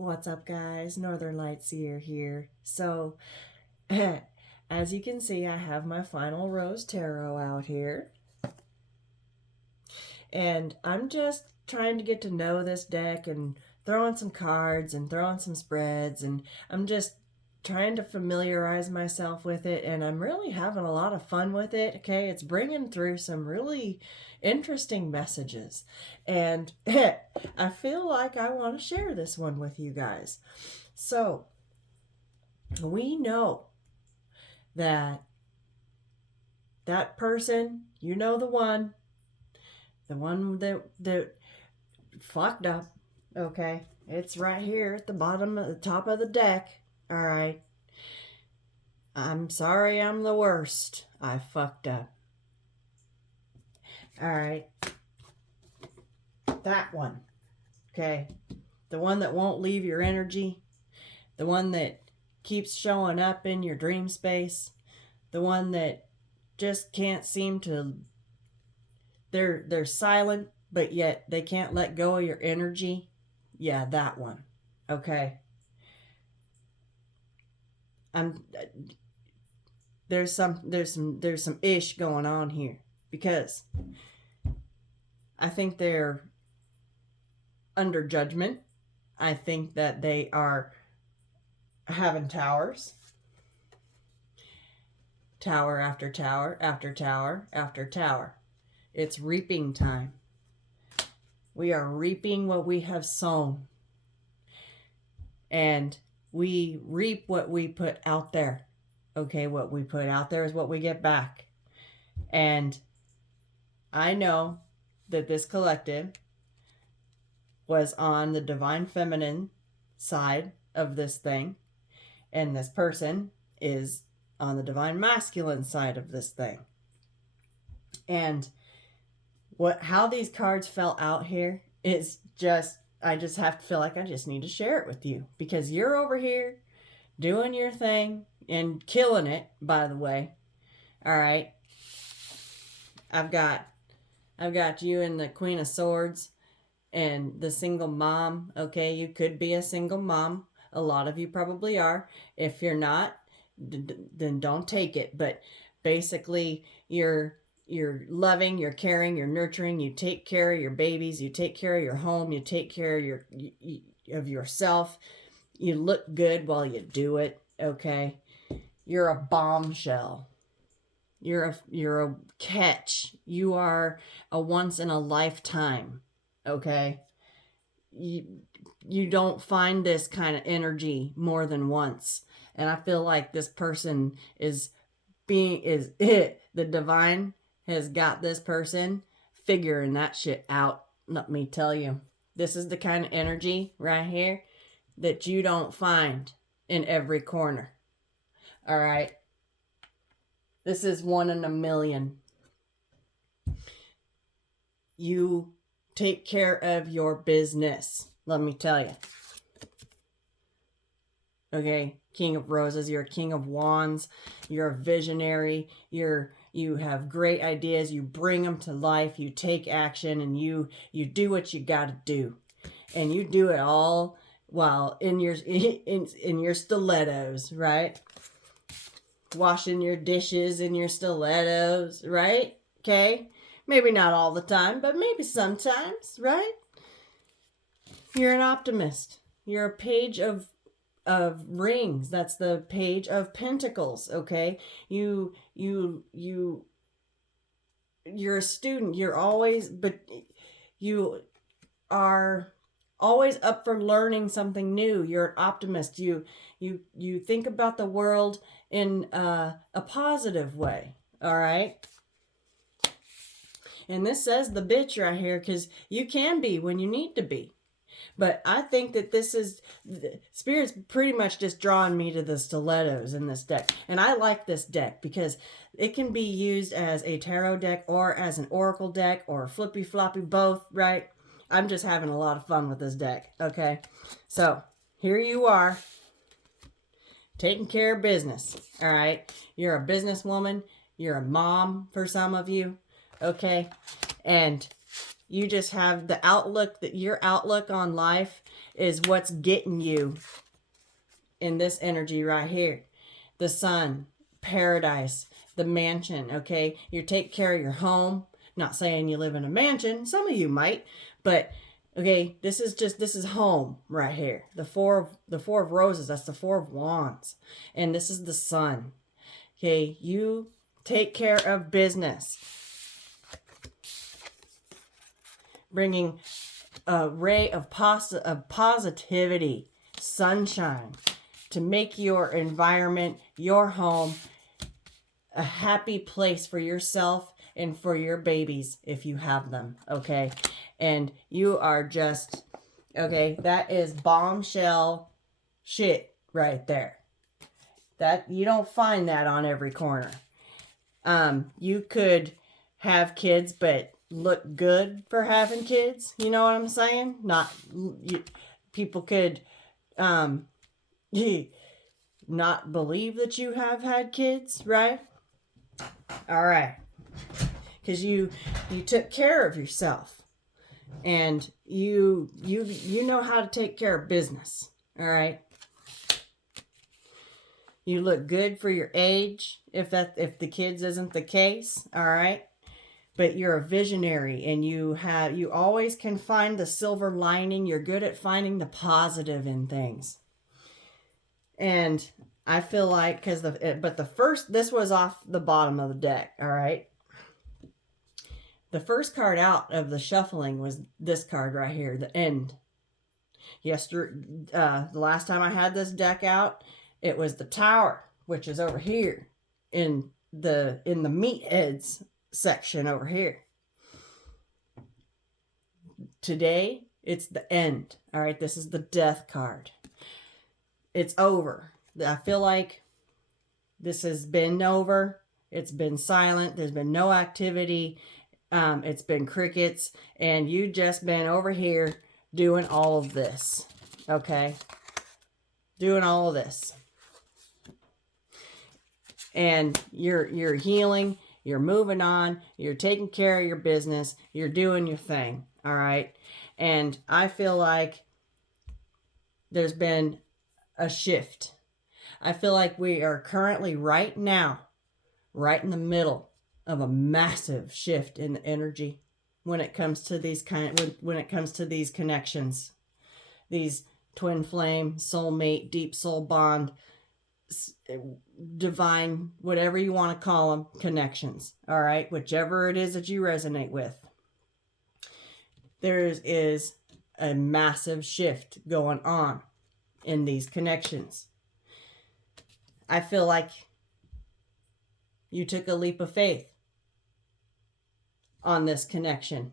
What's up, guys? Northern Lightseer here. So, as you can see, I have my Final Rose Tarot out here. And I'm just trying to get to know this deck and throwing some cards and throwing some spreads. And I'm just trying to familiarize myself with it. And I'm really having a lot of fun with it. Okay, it's bringing through some really interesting messages. And I feel like I want to share this one with you guys. So, we know that that person, you know, the one that fucked up, okay? It's right here at the bottom of the top of the deck, all right? I'm sorry, I'm the worst. I fucked up. All right. That one, okay? The one that won't leave your energy, the one that keeps showing up in your dream space, the one that just can't seem to, they're silent, but yet they can't let go of your energy. Yeah, that one. Okay. There's some ish going on here, because I think they're under judgment. I think that they are having towers. Tower after tower after tower after tower. It's reaping time. We are reaping what we have sown. And we reap what we put out there. Okay, what we put out there is what we get back. And I know that this collective was on the divine feminine side of this thing. And this person is on the divine masculine side of this thing. And how these cards fell out here is just, I just have to feel like I just need to share it with you, because you're over here doing your thing and killing it, by the way. All right. I've got you and the Queen of Swords and the single mom. Okay, you could be a single mom. A lot of you probably are. If you're not, then don't take it. But basically, you're loving, you're caring, you're nurturing, you take care of your babies, you take care of your home, you take care of yourself. You look good while you do it, okay? You're a bombshell. You're a catch. You are a once in a lifetime, okay? You don't find this kind of energy more than once. And I feel like this person the divine has got this person figuring that shit out. Let me tell you, this is the kind of energy right here that you don't find in every corner. All right. This is 1 in a million. You take care of your business. Let me tell you. Okay. King of Roses. You're a King of Wands. You're a visionary. You have great ideas. You bring them to life. You take action, and you do what you got to do, and you do it all while in your stilettos, right? Washing your dishes in your stilettos, right? Okay, maybe not all the time, but maybe sometimes, right? You're an optimist. You're a page of rings. That's the page of pentacles. Okay, you're a student. You are always up for learning something new. You're an optimist. You think about the world in a positive way. All right. And this says the bitch right here, because you can be when you need to be. But I think that Spirit's pretty much just drawing me to the stilettos in this deck. And I like this deck because it can be used as a tarot deck or as an oracle deck or flippy floppy, both, right? I'm just having a lot of fun with this deck, okay? So here you are, taking care of business, all right? You're a businesswoman. You're a mom for some of you, okay? And you just have the outlook, that your outlook on life is what's getting you in this energy right here. The sun, paradise, the mansion, okay? You take care of your home. Not saying you live in a mansion. Some of you might, but okay, this is home right here. The four of roses, that's the four of wands. And this is the sun. Okay, you take care of business. Bringing a ray of positivity, sunshine, to make your environment, your home, a happy place for yourself and for your babies if you have them, okay? And you are just, okay, that is bombshell shit right there. That you don't find that on every corner. You could have kids but look good for having kids, you know what I'm saying? People could not believe that you have had kids, right? All right. Because you took care of yourself, and you know how to take care of business. All right. You look good for your age, if the kids isn't the case. All right. But you're a visionary, and you always can find the silver lining. You're good at finding the positive in things. And I feel like, this was off the bottom of the deck, all right? The first card out of the shuffling was this card right here, the end. The last time I had this deck out, it was the Tower, which is over here in the meatheads section over here. Today, it's the end, all right? This is the Death card. It's over. I feel like this has been over. It's been silent. There's been no activity. It's been crickets. And you just been over here doing all of this. Okay? Doing all of this. And you're healing. You're moving on. You're taking care of your business. You're doing your thing. All right? And I feel like there's been a shift. I feel like we are currently right now, right in the middle of a massive shift in the energy when it comes to these when it comes to these connections, these twin flame, soulmate, deep soul bond, divine, whatever you want to call them, connections. All right, whichever it is that you resonate with. There is a massive shift going on in these connections. I feel like you took a leap of faith on this connection,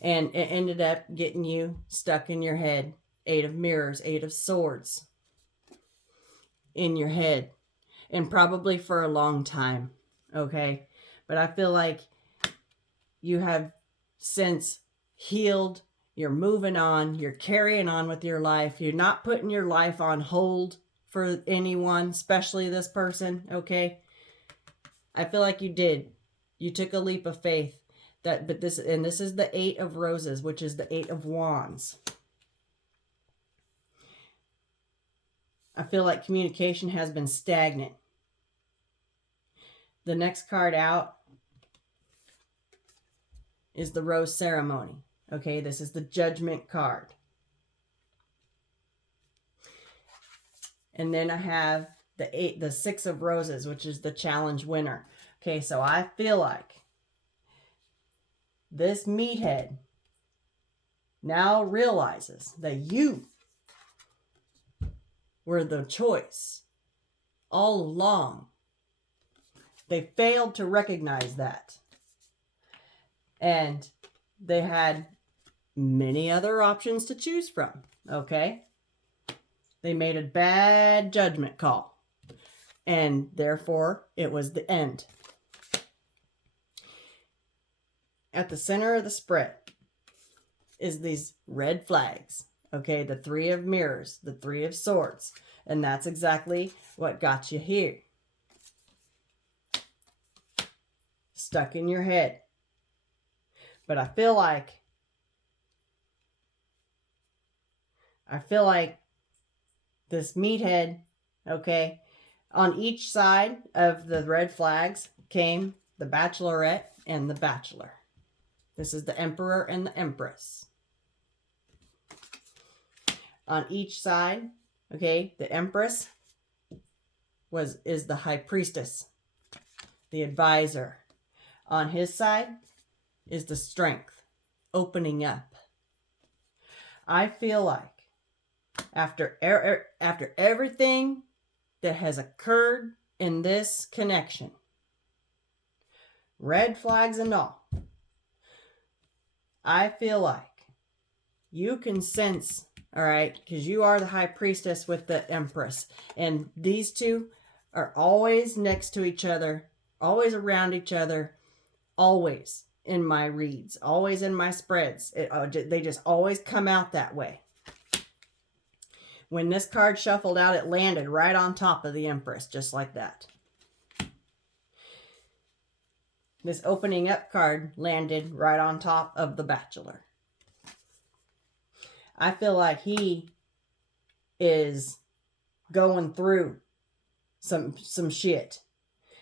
and it ended up getting you stuck in your head. 8 of Mirrors, 8 of Swords in your head, and probably for a long time, okay? But I feel like you have since healed. You're moving on. You're carrying on with your life. You're not putting your life on hold for anyone, especially this person, okay? I feel like you did. You took a leap of faith. This is the 8 of Roses, which is the 8 of Wands. I feel like communication has been stagnant. The next card out is the Rose Ceremony. Okay, this is the Judgment card. And then I have the 6 of Roses, which is the Challenge winner. Okay, so I feel like this meathead now realizes that you were the choice all along. They failed to recognize that. And they had many other options to choose from, okay? They made a bad judgment call, and therefore it was the end. At the center of the spread is these red flags, okay? The 3 of Mirrors, the 3 of Swords, and that's exactly what got you here. Stuck in your head. But I feel like I feel like this meathead, okay, on each side of the red flags came the bachelorette and the bachelor. This is the emperor and the empress. On each side, okay, the empress is the high priestess, the advisor. On his side is the strength, opening up. I feel like after everything that has occurred in this connection, red flags and all, I feel like you can sense, all right, because you are the high priestess with the empress, and these two are always next to each other, always around each other, always in my reads, always in my spreads. They just always come out that way. When this card shuffled out, it landed right on top of the Empress, just like that. This opening up card landed right on top of the Bachelor. I feel like he is going through some shit.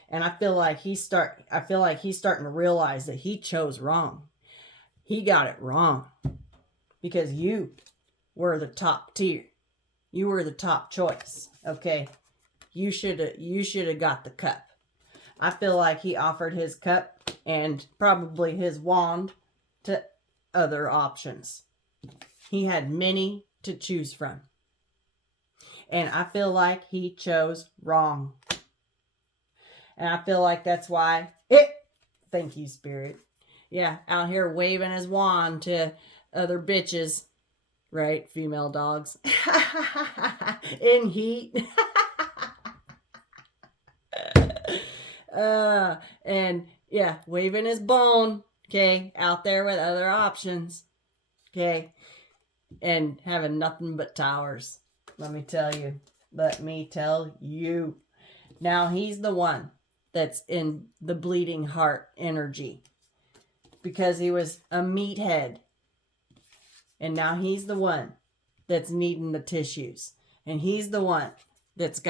And I feel like he's starting to realize that he chose wrong. He got it wrong. Because you were the top tier. You were the top choice. Okay. You should have got the cup. I feel like he offered his cup and probably his wand to other options. He had many to choose from. And I feel like he chose wrong. And I feel like that's why thank you, Spirit. Yeah, out here waving his wand to other bitches. Right? Female dogs. In heat. And yeah, waving his bone. Okay, out there with other options. Okay, and having nothing but towers. Let me tell you. Now he's the one that's in the bleeding heart energy. Because he was a meathead. And now he's the one that's needing the tissues. And he's the one that's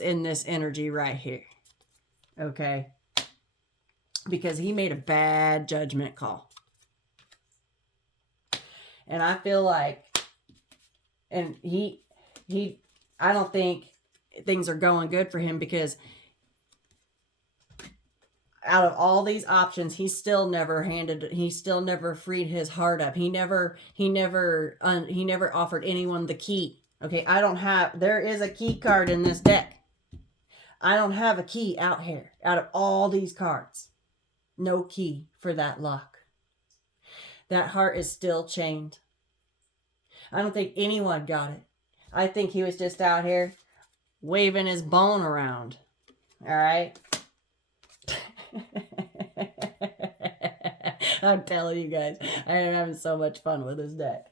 in this energy right here. Okay? Because he made a bad judgment call. And I feel like, and I don't think things are going good for him, because out of all these options, he still never freed his heart up. He never offered anyone the key. Okay, there is a key card in this deck. I don't have a key out here. Out of all these cards, no key for that lock. That heart is still chained. I don't think anyone got it. I think he was just out here waving his bone around. All right? I'm telling you guys, I am having so much fun with this deck.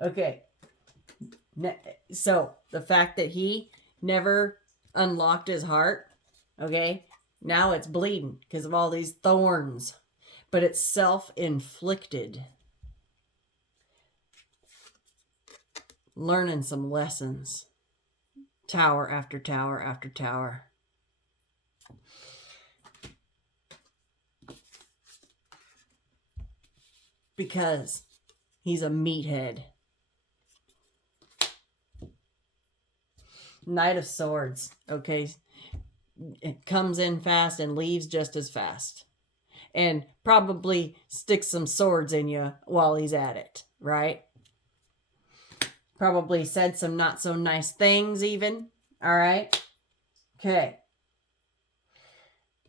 Okay. So, the fact that he never unlocked his heart, okay, now it's bleeding because of all these thorns. But it's self-inflicted. Learning some lessons. Tower after tower after tower. Because he's a meathead. Knight of Swords, okay? It comes in fast and leaves just as fast. And probably sticks some swords in you while he's at it, right? Probably said some not so nice things even, all right? Okay.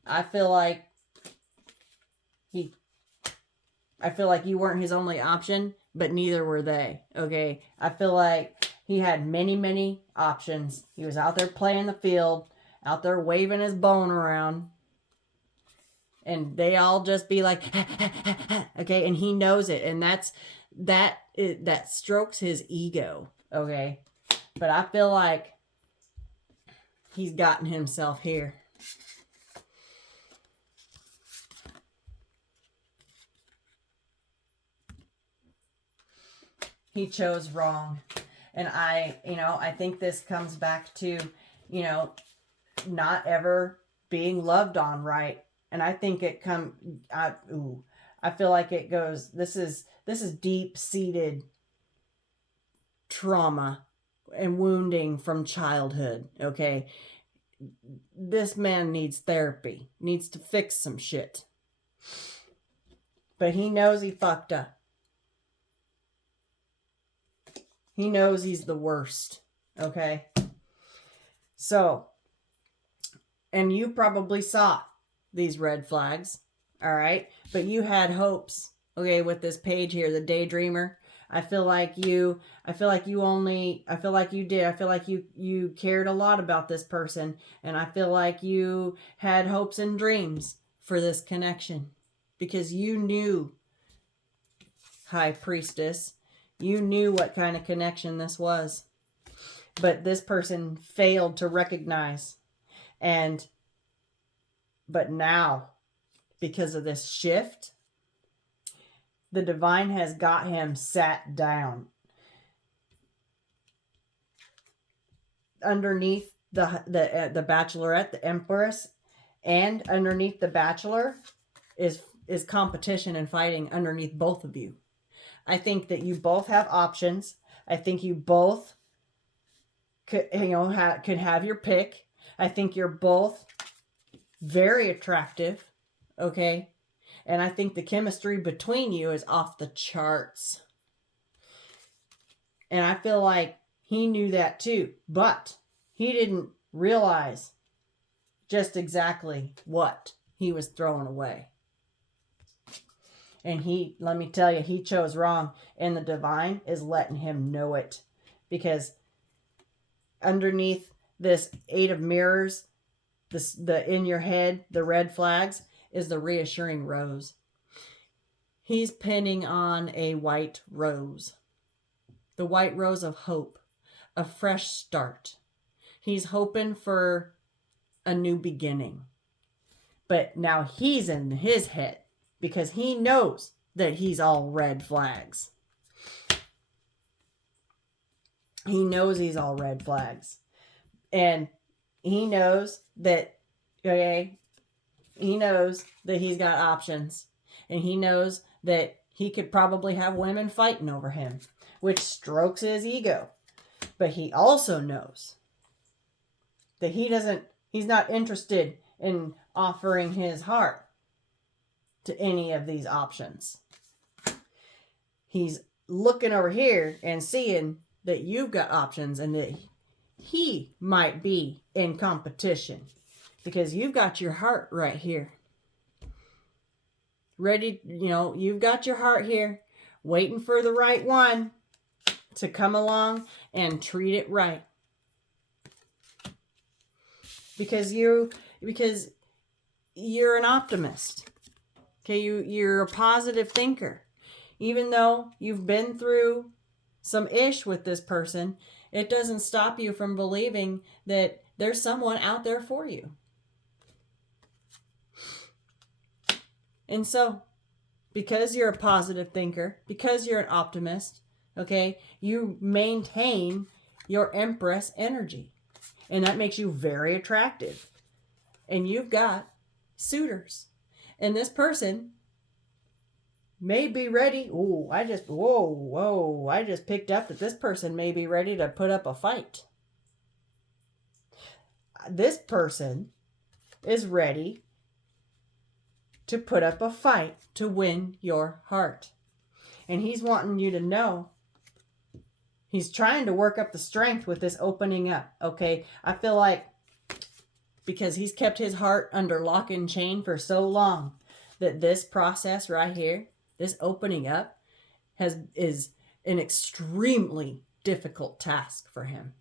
I feel like you weren't his only option, but neither were they, okay? I feel like he had many, many options. He was out there playing the field, out there waving his bone around. And they all just be like, okay? And he knows it. And that strokes his ego, okay? But I feel like he's gotten himself here. He chose wrong. And I think this comes back to, not ever being loved on right. And I think I feel like it goes, this is deep-seated trauma and wounding from childhood, okay? This man needs therapy, needs to fix some shit. But he knows he fucked up. He knows he's the worst, okay? So, and you probably saw these red flags, all right? But you had hopes, okay, with this page here, the daydreamer. I feel like you cared a lot about this person, and I feel like you had hopes and dreams for this connection because you knew, High Priestess, you knew what kind of connection this was. But this person failed to recognize. But now, because of this shift, the divine has got him sat down. Underneath the bachelorette, the empress, and underneath the bachelor is competition and fighting underneath both of you. I think that you both have options. I think you both could have your pick. I think you're both very attractive, okay? And I think the chemistry between you is off the charts. And I feel like he knew that too, but he didn't realize just exactly what he was throwing away. And let me tell you, he chose wrong. And the divine is letting him know it. Because underneath this 8 of mirrors, the in your head, the red flags, is the reassuring rose. He's pinning on a white rose. The white rose of hope. A fresh start. He's hoping for a new beginning. But now he's in his head. Because he knows that he's all red flags. He knows he's all red flags. And he knows that, okay, he knows that he's got options. And he knows that he could probably have women fighting over him, which strokes his ego. But he also knows that he's not interested in offering his heart to any of these options. He's looking over here and seeing that you've got options and that he might be in competition because you've got your heart right here. Ready, you've got your heart here waiting for the right one to come along and treat it right. Because you're an optimist. Okay, you're a positive thinker. Even though you've been through some ish with this person, it doesn't stop you from believing that there's someone out there for you. And so, because you're a positive thinker, because you're an optimist, okay, you maintain your Empress energy. And that makes you very attractive. And you've got suitors. And this person may be ready. I just picked up that this person may be ready to put up a fight. This person is ready to put up a fight to win your heart. And he's wanting you to know. He's trying to work up the strength with this opening up. Okay, I feel like because he's kept his heart under lock and chain for so long that this process right here, this opening up, is an extremely difficult task for him.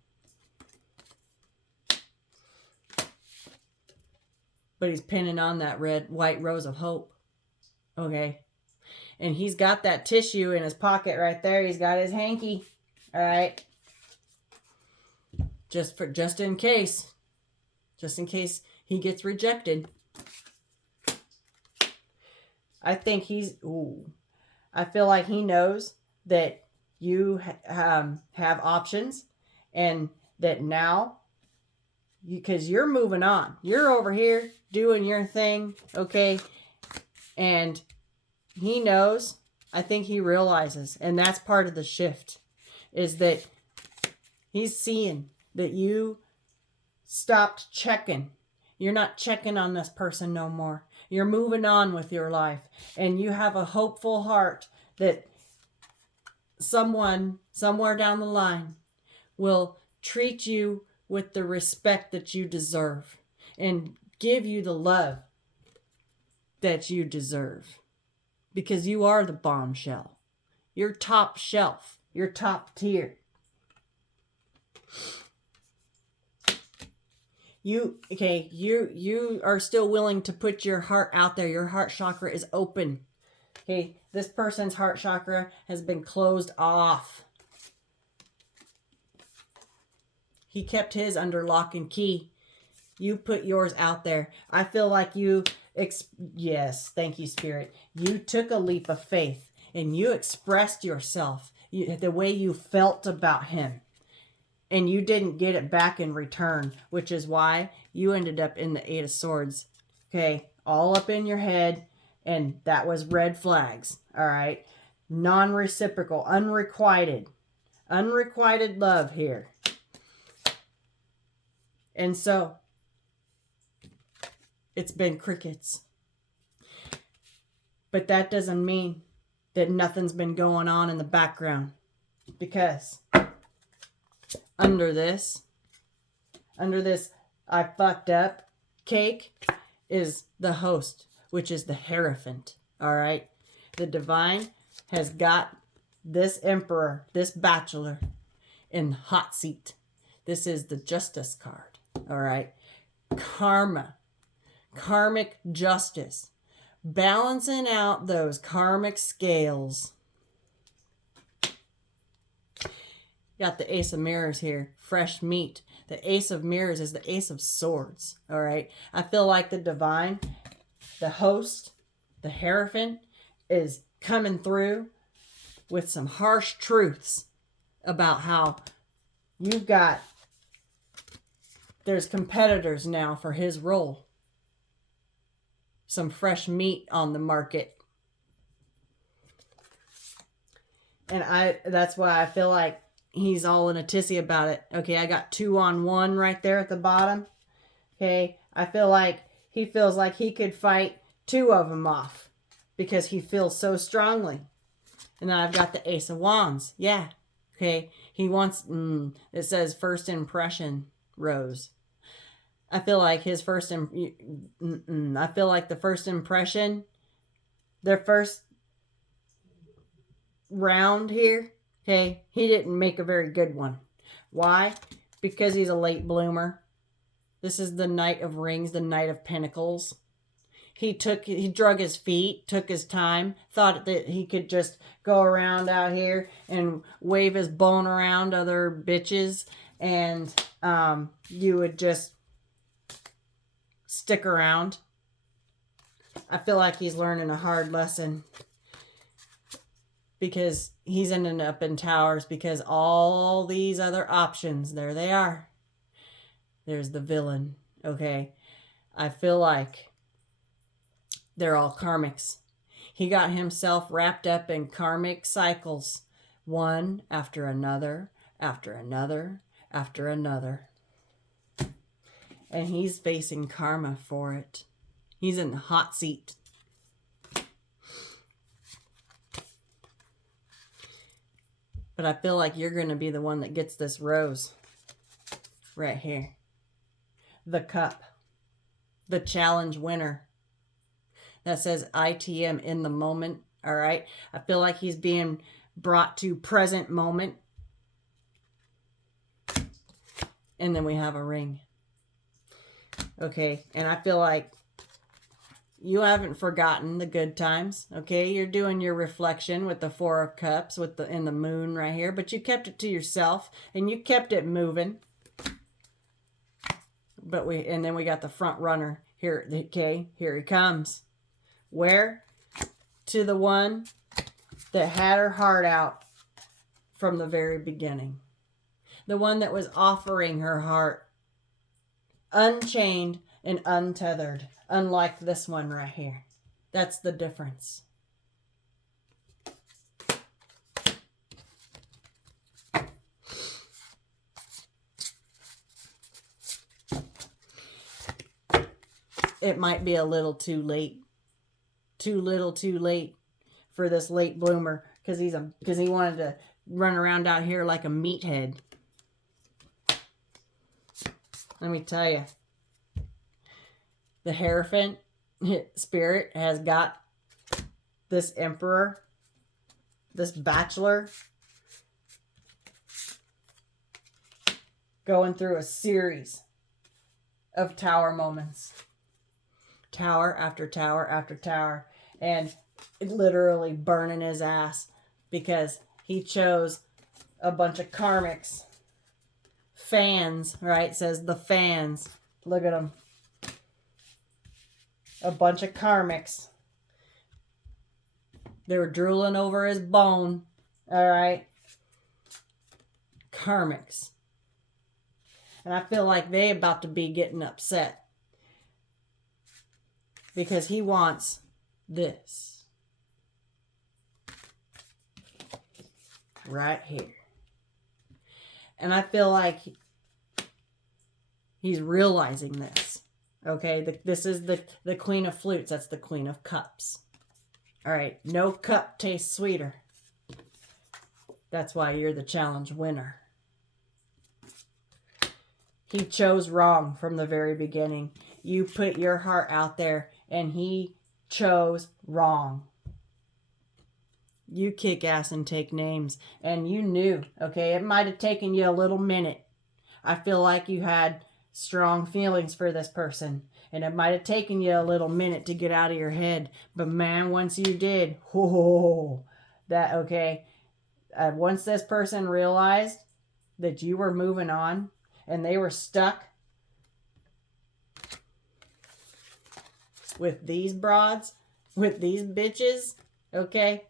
But he's pinning on that white rose of hope. Okay. And he's got that tissue in his pocket right there. He's got his hanky. All right. Just in case. Just in case he gets rejected. I think I feel like he knows that you have options, and that now, because you're moving on. You're over here doing your thing, okay? And he knows, I think he realizes, and that's part of the shift, is that he's seeing that you stopped checking. You're not checking on this person no more. You're moving on with your life. And you have a hopeful heart that someone, somewhere down the line, will treat you with the respect that you deserve and give you the love that you deserve. Because you are the bombshell. You're top shelf. You're top tier. You are still willing to put your heart out there. Your heart chakra is open. Okay, this person's heart chakra has been closed off. He kept his under lock and key. You put yours out there. I feel like you, yes, thank you, Spirit. You took a leap of faith and you expressed yourself, the way you felt about him. And you didn't get it back in return, which is why you ended up in the Eight of Swords. Okay, all up in your head, and that was red flags, all right? Non-reciprocal, unrequited love here. And so, it's been crickets. But that doesn't mean that nothing's been going on in the background. Because under this I fucked up cake is the host, which is the Hierophant. All right. The divine has got this emperor, this bachelor in Hotseat. This is the Justice card. All right. Karma. Karmic justice. Balancing out those karmic scales. Got the Ace of Mirrors here. Fresh meat. The Ace of Mirrors is the Ace of Swords. All right. I feel like the divine, the host, the Hierophant is coming through with some harsh truths about how you've got, there's competitors now for his role. Some fresh meat on the market. And that's why I feel like he's all in a tizzy about it. Okay, I got 2-on-1 right there at the bottom. Okay, I feel like he feels like he could fight 2 of them off because he feels so strongly. And then I've got the Ace of Wands. Yeah, okay, he wants, it says first impression rose. I feel like his first, I feel like the first impression, their first round here, okay, he didn't make a very good one. Why? Because he's a late bloomer. This is the Knight of Rings, the Knight of Pentacles. He drug his feet, took his time, thought that he could just go around out here and wave his bone around other bitches, and you would just stick around. I feel like he's learning a hard lesson because he's ending up in towers because all these other options, there they are. There's the villain, okay? I feel like they're all karmics. He got himself wrapped up in karmic cycles, one after another, after another, after another. And he's facing karma for it. He's in the hot seat. But I feel like you're going to be the one that gets this rose. Right here. The cup. The challenge winner. That says ITM, in the moment. All right. I feel like he's being brought to present moment. And then we have a ring. Okay, and I feel like you haven't forgotten the good times. Okay, you're doing your reflection with the Four of Cups with the in the moon right here, but you kept it to yourself and you kept it moving. But then we got the front runner here. Okay, here he comes. Where? To the one that had her heart out from the very beginning. The one that was offering her heart, unchained and untethered, unlike this one right here. That's the difference. It might be a little too late. Too little, too late for this late bloomer, because he wanted to run around out here like a meathead. Let me tell you, the Hierophant spirit has got this Emperor, this Bachelor, going through a series of tower moments. Tower after tower after tower. And literally burning his ass because he chose a bunch of Karmics. Fans, right? It says the fans. Look at them. A bunch of Karmics. They were drooling over his bone. All right. Karmics. And I feel like they about to be getting upset. Because he wants this. Right here. And I feel like he's realizing this. Okay, this is the Queen of Flutes. That's the Queen of Cups. All right, no cup tastes sweeter. That's why you're the challenge winner. He chose wrong from the very beginning. You put your heart out there and he chose wrong. You kick ass and take names. And you knew, okay? It might have taken you a little minute. I feel like you had strong feelings for this person. And it might have taken you a little minute to get out of your head. But man, once you did, once this person realized that you were moving on and they were stuck with these broads, with these bitches, okay?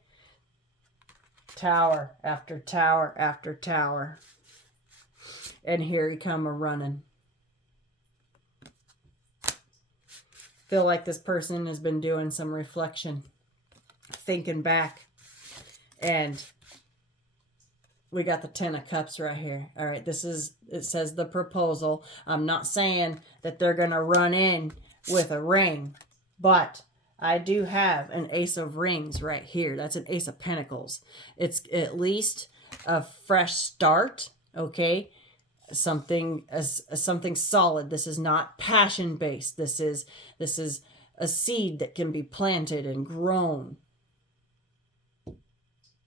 Tower after tower after tower. And here he come a-running. Feel like this person has been doing some reflection, thinking back. And we got the 10 of Cups right here. All right, it says the proposal. I'm not saying that they're going to run in with a ring, but I do have an Ace of Rings right here. That's an Ace of Pentacles. It's at least a fresh start, okay? Something solid. This is not passion based. This is a seed that can be planted and grown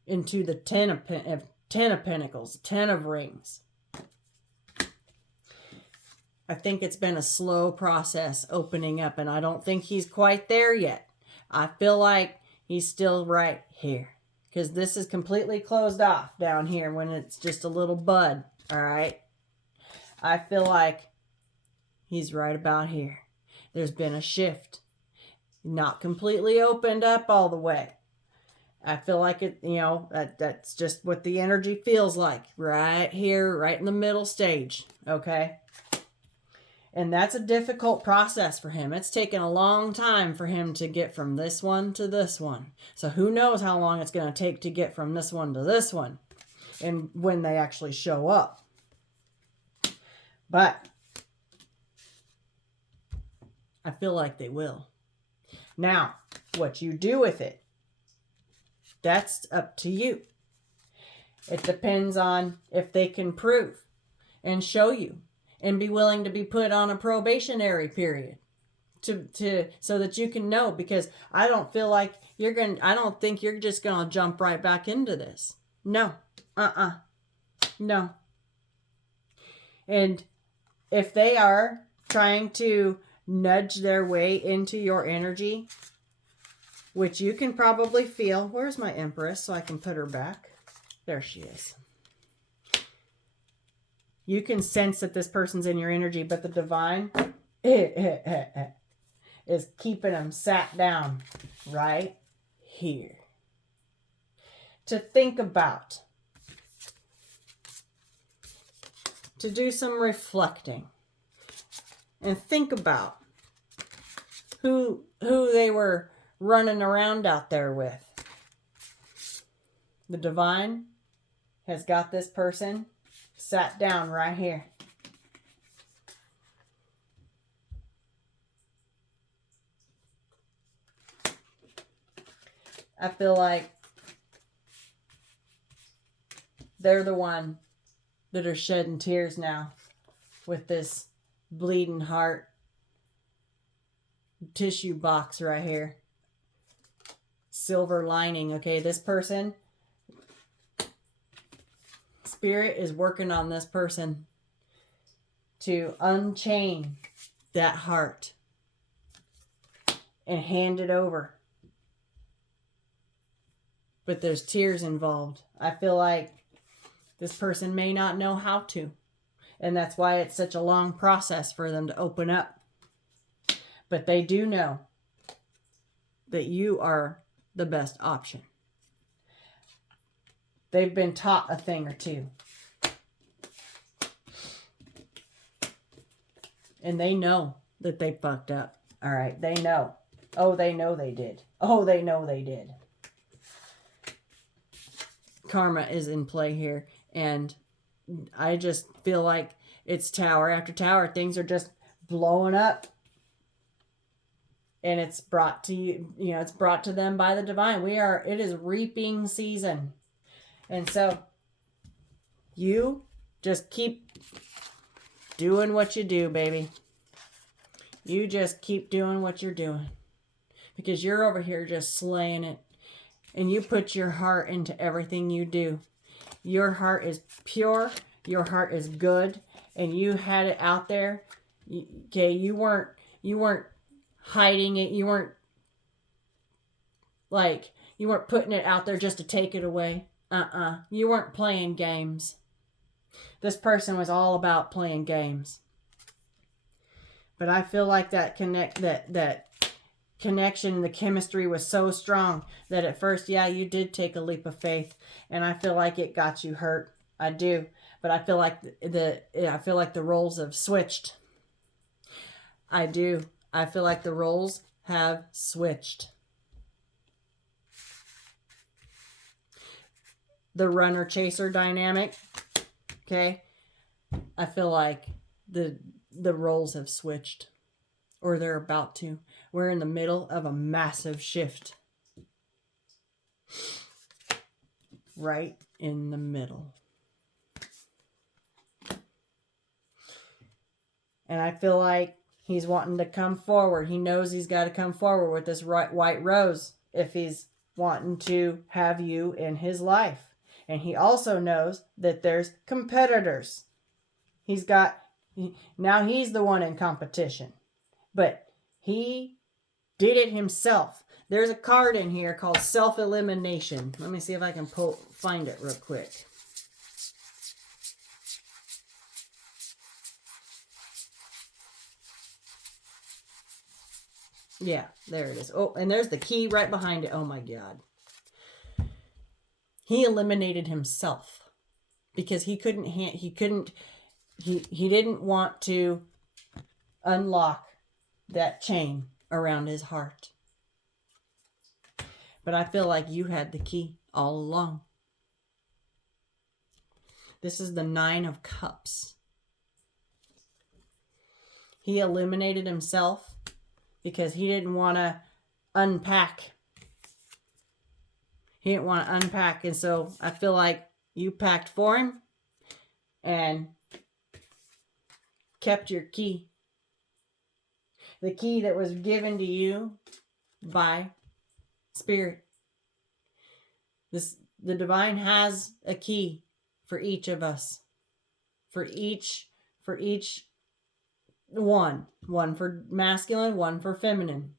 into the 10 of Pentacles, 10 of Rings. I think it's been a slow process opening up, and I don't think he's quite there yet. I feel like he's still right here, because this is completely closed off down here when it's just a little bud, all right? I feel like he's right about here. There's been a shift. Not completely opened up all the way. I feel like it, that's just what the energy feels like. Right here, right in the middle stage. Okay? And that's a difficult process for him. It's taken a long time for him to get from this one to this one. So who knows how long it's going to take to get from this one to this one. And when they actually show up. But I feel like they will. Now, what you do with it, that's up to you. It depends on if they can prove and show you and be willing to be put on a probationary period so that you can know, because I don't feel like I don't think you're just going to jump right back into this. No. No. And if they are trying to nudge their way into your energy, which you can probably feel. Where's my Empress so I can put her back? There she is. You can sense that this person's in your energy, but the divine is keeping them sat down right here to think about to do some reflecting and think about who they were running around out there with. The divine has got this person sat down right here. I feel like they're the one that are shedding tears now with this bleeding heart tissue box right here. Silver lining, okay? This person, Spirit is working on this person to unchain that heart and hand it over. But there's tears involved. I feel like this person may not know how to. And that's why it's such a long process for them to open up. But they do know that you are the best option. They've been taught a thing or two. And they know that they fucked up. All right, they know. Oh, they know they did. Oh, they know they did. Karma is in play here. And I just feel like it's tower after tower. Things are just blowing up. And it's brought to you, it's brought to them by the divine. It is reaping season. And so you just keep doing what you do, baby. You just keep doing what you're doing. Because you're over here just slaying it. And you put your heart into everything you do. Your heart is pure. Your heart is good. And you had it out there. Okay, you weren't hiding it. You weren't putting it out there just to take it away. You weren't playing games. This person was all about playing games. But I feel like that connection and the chemistry was so strong that at first, yeah, you did take a leap of faith, and I feel like it got you hurt. I do, but I feel like the roles have switched. I do. I feel like the roles have switched. The runner-chaser dynamic, okay? I feel like the roles have switched, or they're about to. We're in the middle of a massive shift. Right in the middle. And I feel like he's wanting to come forward. He knows he's got to come forward with this white rose if he's wanting to have you in his life. And he also knows that there's competitors. Now he's the one in competition. But he did it himself. There's a card in here called self-elimination. Let me see if I can find it real quick. Yeah, there it is. Oh, and there's the key right behind it. Oh my God. He eliminated himself because he didn't want to unlock that chain around his heart. But I feel like you had the key all along. This is the 9 of Cups. He eliminated himself because he didn't want to unpack. He didn't want to unpack. And so I feel like you packed for him and kept your key. The key that was given to you by Spirit. The divine has a key for each of us. For each one. One for masculine, one for feminine.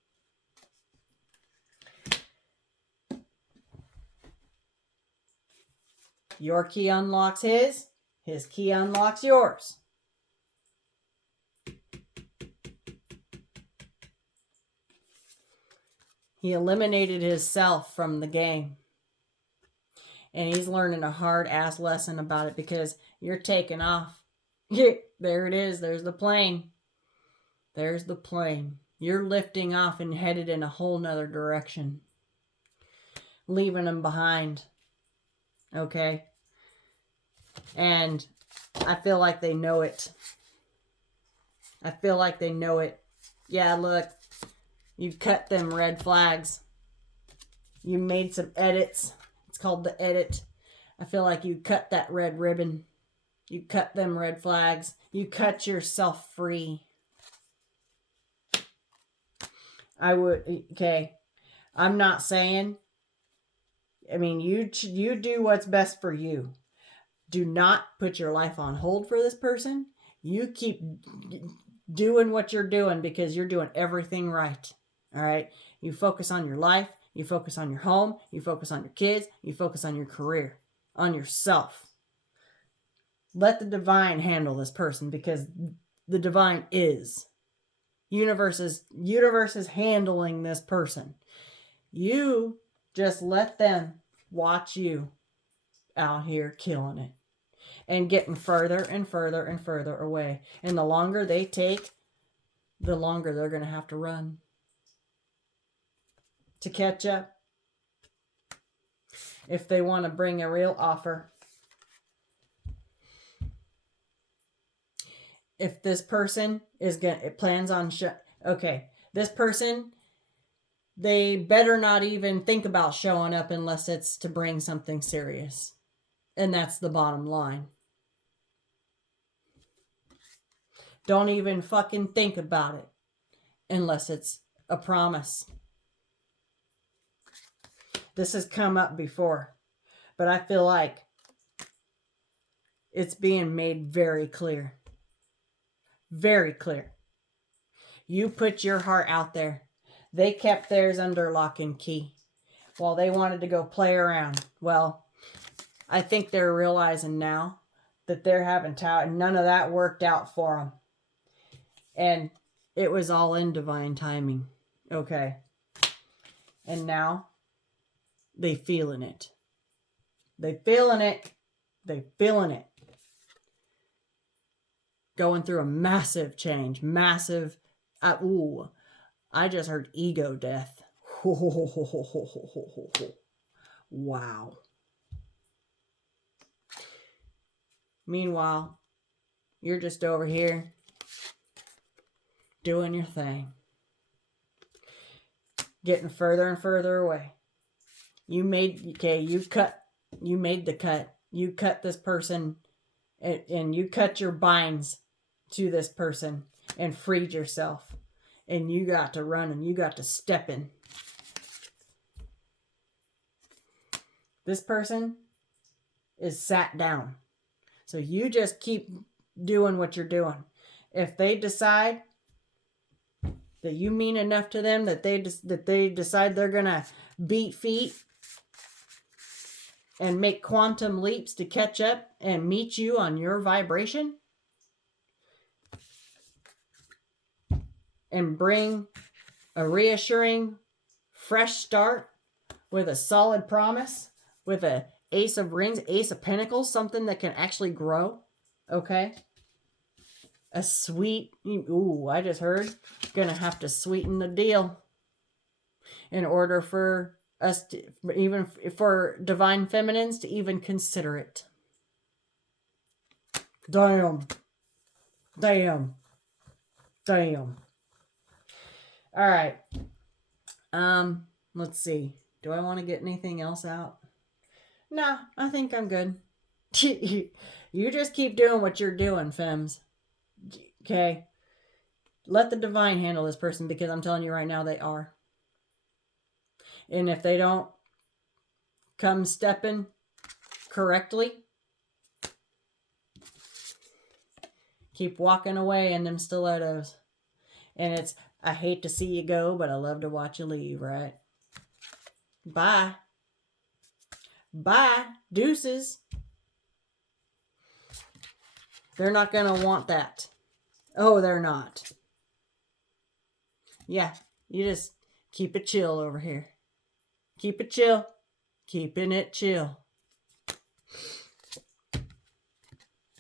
Your key unlocks his key unlocks yours. He eliminated himself from the game. And he's learning a hard-ass lesson about it because you're taking off. There it is. There's the plane. There's the plane. You're lifting off and headed in a whole nother direction. Leaving them behind. Okay? And I feel like they know it. I feel like they know it. Yeah, look. You cut them red flags. You made some edits. It's called the edit. I feel like you cut that red ribbon. You cut them red flags. You cut yourself free. Okay. I'm not saying, I mean, you do what's best for you. Do not put your life on hold for this person. You keep doing what you're doing because you're doing everything right. All right. You focus on your life. You focus on your home. You focus on your kids. You focus on your career, on yourself. Let the divine handle this person because the divine is. Universe is handling this person. You just let them watch you out here killing it and getting further and further and further away. And the longer they take, the longer they're going to have to run to catch up. If they want to bring a real offer. If this person plans on okay, this person, they better not even think about showing up unless it's to bring something serious. And that's the bottom line. Don't even fucking think about it unless it's a promise. This has come up before, but I feel like it's being made very clear. Very clear. You put your heart out there. They kept theirs under lock and key while they wanted to go play around. Well, I think they're realizing now that they're having none of that worked out for them. And it was all in divine timing. Okay. And now they feeling it. They feeling it. They feeling it. Going through a massive change. Massive. I just heard ego death. Wow. Meanwhile, you're just over here doing your thing. Getting further and further away. You made the cut. You cut this person and you cut your binds to this person and freed yourself. And you got to run and you got to step in. This person is sat down. So you just keep doing what you're doing. If they decide that you mean enough to them that they decide they're going to beat feet and make quantum leaps to catch up and meet you on your vibration and bring a reassuring fresh start with a solid promise, with a ace of rings, ace of pentacles, something that can actually grow, okay? A sweet, I just heard, gonna have to sweeten the deal in order for us to, even for divine feminines to even consider it. Damn. All right. Let's see. Do I want to get anything else out? No, I think I'm good. You just keep doing what you're doing, femmes. Okay? Let the divine handle this person because I'm telling you right now they are. And if they don't come stepping correctly, keep walking away in them stilettos. And it's, I hate to see you go, but I love to watch you leave, right? Bye. Bye. Deuces. They're not going to want that. Oh, they're not. Yeah, you just keep it chill over here. Keep it chill. Keeping it chill.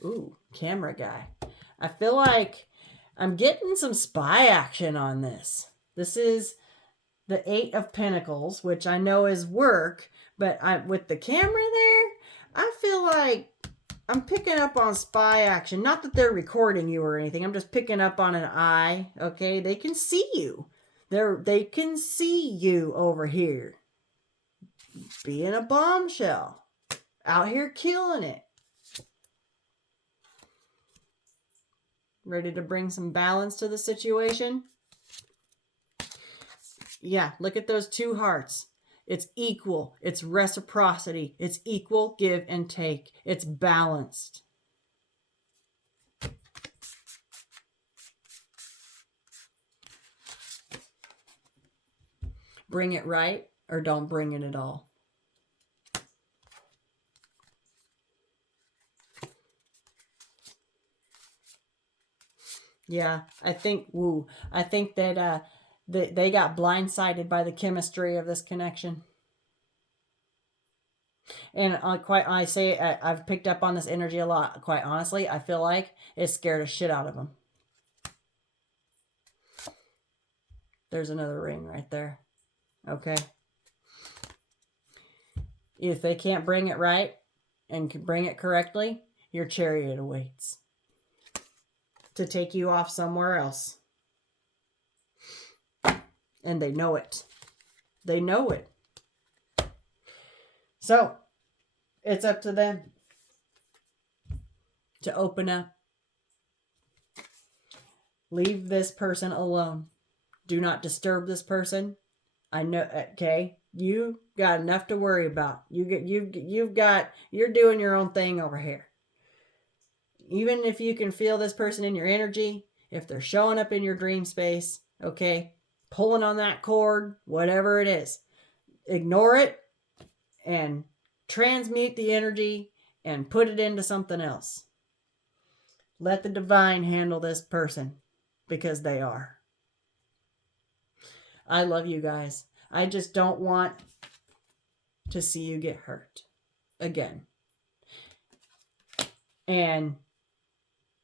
Ooh, camera guy. I feel like I'm getting some spy action on this. This is the 8 of Pentacles, which I know is work, but with the camera there, I feel like I'm picking up on spy action. Not that they're recording you or anything. I'm just picking up on an eye, okay? They can see you. They can see you over here. Being a bombshell. Out here killing it. Ready to bring some balance to the situation? Yeah, look at those 2 hearts. It's equal. It's reciprocity. It's equal give and take. It's balanced. Bring it right or don't bring it at all. Yeah, I think that they got blindsided by the chemistry of this connection. And I've picked up on this energy a lot. Quite honestly, I feel like it scared the shit out of them. There's another ring right there. Okay. If they can't bring it right and can bring it correctly, your chariot awaits to take you off somewhere else. And they know it. They know it. So, it's up to them to open up. Leave this person alone. Do not disturb this person. I know, okay? You got enough to worry about. You're doing your own thing over here. Even if you can feel this person in your energy, if they're showing up in your dream space, okay, pulling on that cord, whatever it is, ignore it and transmute the energy and put it into something else. Let the divine handle this person because they are. I love you guys. I just don't want to see you get hurt again. And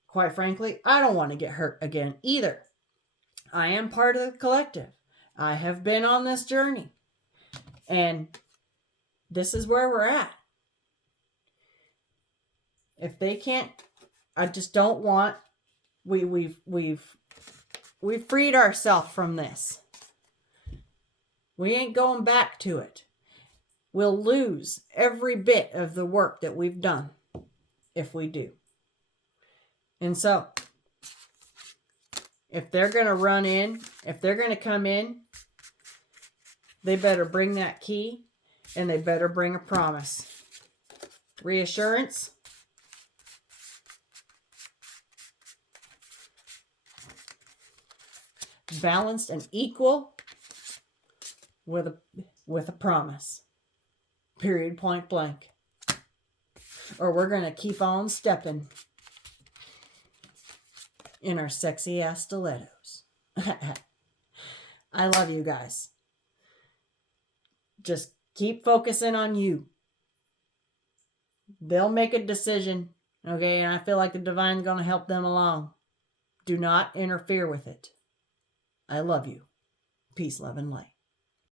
quite frankly, I don't want to get hurt again either. I am part of the collective. I have been on this journey. And this is where we're at. If they can't, I just don't want, we've freed ourselves from this. We ain't going back to it. We'll lose every bit of the work that we've done if we do. And so, if they're going to run in, if they're going to come in, they better bring that key and they better bring a promise. Reassurance. Balanced and equal with a promise. Period, point blank. Or we're going to keep on stepping in our sexy ass stilettos. I love you guys. Just keep focusing on you. They'll make a decision, okay? And I feel like the divine's going to help them along. Do not interfere with it. I love you. Peace, love, and light.